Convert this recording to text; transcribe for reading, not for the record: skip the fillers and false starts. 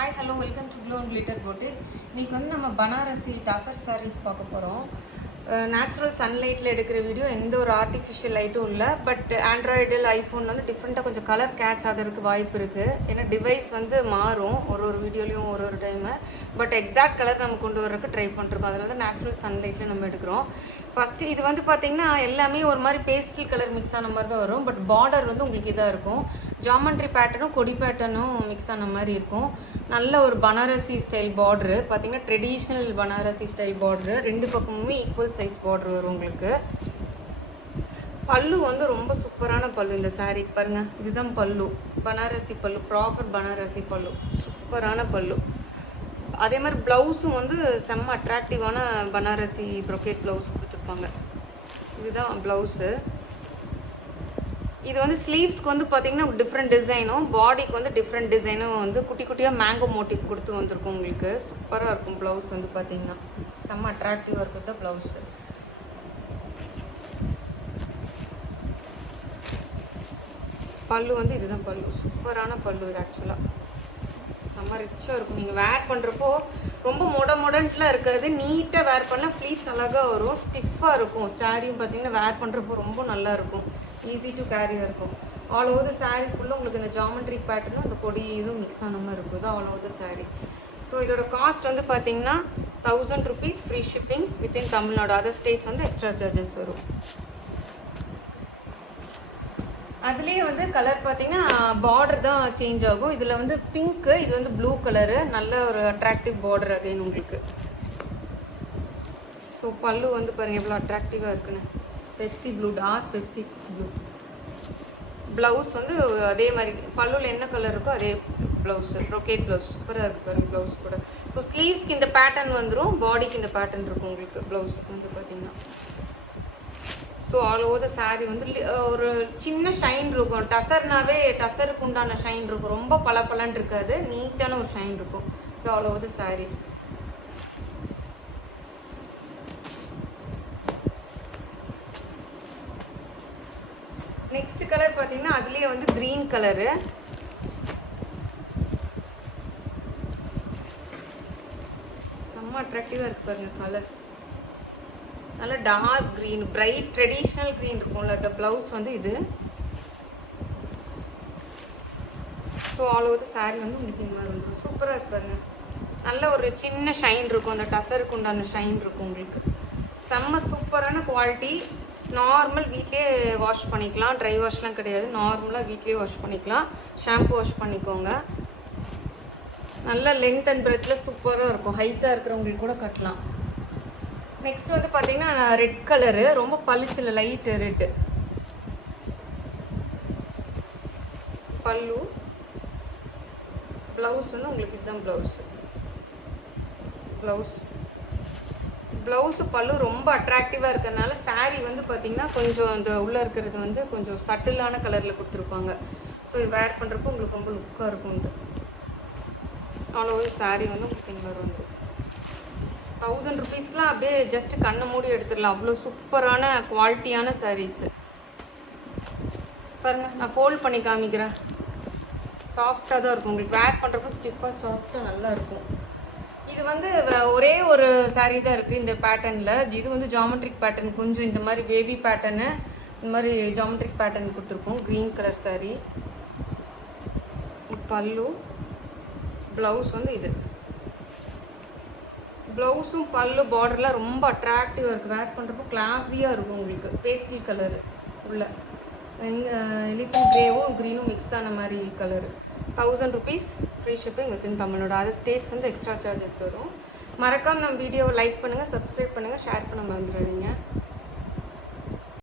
Hi hello welcome to glow and glitter போட்டு. இன்றைக்கி வந்து நம்ம பனாரசி டசர் சாரீஸ் பார்க்க போகிறோம். நேச்சுரல் சன்லைட்டில் எடுக்கிற வீடியோ, எந்த ஒரு ஆர்டிஃபிஷியல் லைட்டும் இல்லை. பட் ஆண்ட்ராய்டில் ஐஃபோன் வந்து டிஃப்ரெண்ட்டாக கொஞ்சம் கலர் கேட்ச் ஆகிறதுக்கு வாய்ப்பு இருக்குது. ஏன்னா டிவைஸ் வந்து மாறும் ஒரு வீடியோலையும் ஒரு டைமு. பட் எக்ஸாக்ட் கலர் நம்ம கொண்டு வர்றதுக்கு ட்ரை பண்ணிருக்கோம். அதில் வந்து நேச்சுரல் சன்லைட்டில் நம்ம எடுக்கிறோம். ஃபஸ்ட்டு இது வந்து பார்த்திங்கன்னா எல்லாமே ஒரு மாதிரி பேஸ்டல் கலர் மிக்ஸ் ஆன மாதிரி தான் வரும். பட் பார்டர் வந்து உங்களுக்கு இதாக இருக்கும். ஜாமெண்ட்ரி பேட்டர்னும் கொடி பேட்டர்னும் மிக்ஸ் ஆன மாதிரி இருக்கும். நல்ல ஒரு பனாரசி ஸ்டைல் பார்டரு பார்த்தீங்கன்னா, ட்ரெடிஷ்னல் பனாரசி ஸ்டைல் பார்டரு. ரெண்டு பக்கமுமே ஈக்குவல் சைஸ் பார்டர் வரும் உங்களுக்கு. பல்லு வந்து ரொம்ப சூப்பரான பல்லு. இந்த சாரீ பாருங்கள், இதுதான் பல்லு. பனாரசி பல்லு, ப்ராப்பர் பனாரசி பல்லு, சூப்பரான பல்லு. அதே மாதிரி ப்ளவுஸும் வந்து செம்ம அட்ராக்டிவான பனாரசி ப்ரொக்கேட் ப்ளவுஸ் கொடுத்துருப்பாங்க. இதுதான் ப்ளவுஸு. இது வந்து ஸ்லீவ்ஸ்க்கு வந்து பார்த்திங்கன்னா டிஃப்ரெண்ட் டிசைனும், பாடிக்கு வந்து டிஃப்ரெண்ட் டிசைனும் வந்து குட்டி குட்டியாக மேங்கோ மோட்டிவ் கொடுத்து வந்திருக்கும் உங்களுக்கு. சூப்பராக இருக்கும் ப்ளவுஸ் வந்து பார்த்திங்கன்னா, செம்ம அட்ராக்டிவாக இருக்கும் தான் ப்ளவுஸு. பல்லு வந்து இதுதான் பல்லு, சூப்பரான பல்லு. இது ஆக்சுவலாக செம்ம ரிச்சாக இருக்கும். நீங்கள் வேர் பண்ணுறப்போ ரொம்ப மொடன்ட்லாம் இருக்காது. நீட்டாக வேர் பண்ணால் ஃப்ளீட்ஸ் அழகாக வரும், ஸ்டிஃபாக இருக்கும். சாரியும் பார்த்திங்கன்னா வேர் பண்ணுறப்போ ரொம்ப நல்லா இருக்கும், ஈஸி டு கேரியாக இருக்கும். ஆல் ஓவர் த சாரீ ஃபுல்லாக உங்களுக்கு இந்த ஜாமெண்ட்ரி பேட்டர்னும் அந்த கொடி இதுவும் மிக்ஸ் ஆன மாதிரி இருக்கும். இது all over the sari. So இதோட காஸ்ட் வந்து பார்த்திங்கன்னா 1000 rupees free shipping within Tamil Nadu. Other states வந்து எக்ஸ்ட்ரா சார்ஜஸ் வரும். அதுலேயே வந்து கலர் பார்த்திங்கன்னா பார்டர் தான் சேஞ்ச் ஆகும். இதில் வந்து பிங்க்கு, இது வந்து ப்ளூ கலரு. நல்ல ஒரு அட்ராக்டிவ் பார்டர் அகைன் உங்களுக்கு. ஸோ பல்லு வந்து பாருங்கள் எவ்வளோ அட்ராக்டிவாக இருக்குன்னு. Pepsi blue, dark Pepsi blue. Blouse வந்து அதே மாதிரி பல்லுவில் என்ன கலர் இருக்கோ அதே ப்ளவுஸு, ப்ரொக்கேட் ப்ளவுஸ். சூப்பராக இருக்குது பாருங்கள் ப்ளவுஸ் கூட. ஸோ ஸ்லீவ்ஸ்க்கு இந்த பேட்டர்ன் வந்துடும், பாடிக்கு இந்த பேட்டர்ன் இருக்கும் உங்களுக்கு ப்ளவுஸுக்கு வந்து பார்த்திங்கன்னா. So all over the sari வந்து ஒரு சின்ன ஷைன் இருக்கும். டசர்னாவே டசருக்கு உண்டான ஷைன் இருக்கும். ரொம்ப பளபளன்னு இருக்காது, நீட்டான ஒரு ஷைன் இருக்கும். இது all over the sari. Next colour பார்த்தீங்கன்னா அதுலேயே வந்து க்ரீன் கலரு. செம்ம அட்ராக்டிவாக இருக்குது பாருங்கள் கலர். நல்ல dark green, bright traditional green இருக்கும்ல. அந்த ப்ளவுஸ் வந்து இது. So all over the sari வந்து உங்களுக்கு இந்த மாதிரி வந்துடும். சூப்பராக இருப்பாருங்க. நல்ல ஒரு சின்ன ஷைன் இருக்கும், அந்த டசருக்கு உண்டான ஷைன் இருக்கும் உங்களுக்கு. செம்ம சூப்பரான குவாலிட்டி. நார்மல் வீட்லேயே வாஷ் பண்ணிக்கலாம், ட்ரை வாஷ்லாம் கிடையாது. நார்மலாக வீட்லேயே வாஷ் பண்ணிக்கலாம். ஷாம்பு வாஷ் பண்ணிக்கோங்க. நல்ல லென்த் அண்ட் பிரெத்தில் சூப்பராக இருக்கும். ஹைட்டாக இருக்கிறவங்களுக்கு கூட கட்டலாம். நெக்ஸ்ட் வந்து பார்த்தீங்கன்னா ரெட் கலரு, ரொம்ப பளிச்சில் லைட்டு ரெட்டு. பல்லு, ப்ளவுஸ் வந்து உங்களுக்கு இதுதான் ப்ளவுஸு. ப்ளவுஸு பல்லு ரொம்ப அட்ராக்டிவாக இருக்கிறதுனால சாரீ வந்து பார்த்திங்கன்னா கொஞ்சம் அந்த உள்ளே இருக்கிறது வந்து கொஞ்சம் சட்டிலான கலரில் கொடுத்துருப்பாங்க. ஸோ இது வேர் பண்ணுறப்போ உங்களுக்கு ரொம்ப லுக்காக இருக்கும். ஆல் ஓவர் சாரீ வந்து உங்களுக்கு இந்த மாதிரி வந்துடும். 1000 rupeesலாம் அப்படியே ஜஸ்ட் கண்ணை மூடி எடுத்துடலாம். அவ்வளோ சூப்பரான குவாலிட்டியான சாரீஸு பாருங்கள். நான் ஃபோல்ட் பண்ணி காமிக்கிறேன். சாஃப்டாக தான் இருக்கும் உங்களுக்கு. வேர் பண்ணுறப்போ ஸ்டிஃபாக சாஃப்டாக நல்லா இருக்கும். இது வந்து ஒரே ஒரு சாரீ தான் இருக்குது இந்த பேட்டர்னில். இது வந்து ஜாமெட்ரிக் பேட்டர்ன், கொஞ்சம் இந்த மாதிரி வேவி பேட்டர்னு, இந்த மாதிரி ஜாமெட்ரிக் பேட்டர்ன் கொடுத்துருக்கோம். Green colour sari. பல்லு, ப்ளவுஸ் வந்து இது. ப்ளவுஸும் பல்லு பார்டர்லாம் ரொம்ப அட்ராக்டிவாக இருக்குது. வேர் பண்ணுறப்போ கிளாஸியாக இருக்கும் உங்களுக்கு. பேஸ்டல் கலரு உள்ள எலிஃபண்ட் கிரேவும் க்ரீனும் மிக்ஸ் ஆன மாதிரி colour. 1000 rupees free shipping within Tamil Nadu. Other states வந்து எக்ஸ்ட்ரா சார்ஜஸ் வரும். மறக்காமல் நம்ம வீடியோவை லைக் பண்ணுங்கள், சப்ஸ்கிரைப் பண்ணுங்கள், ஷேர் பண்ண மறந்துடாதீங்க.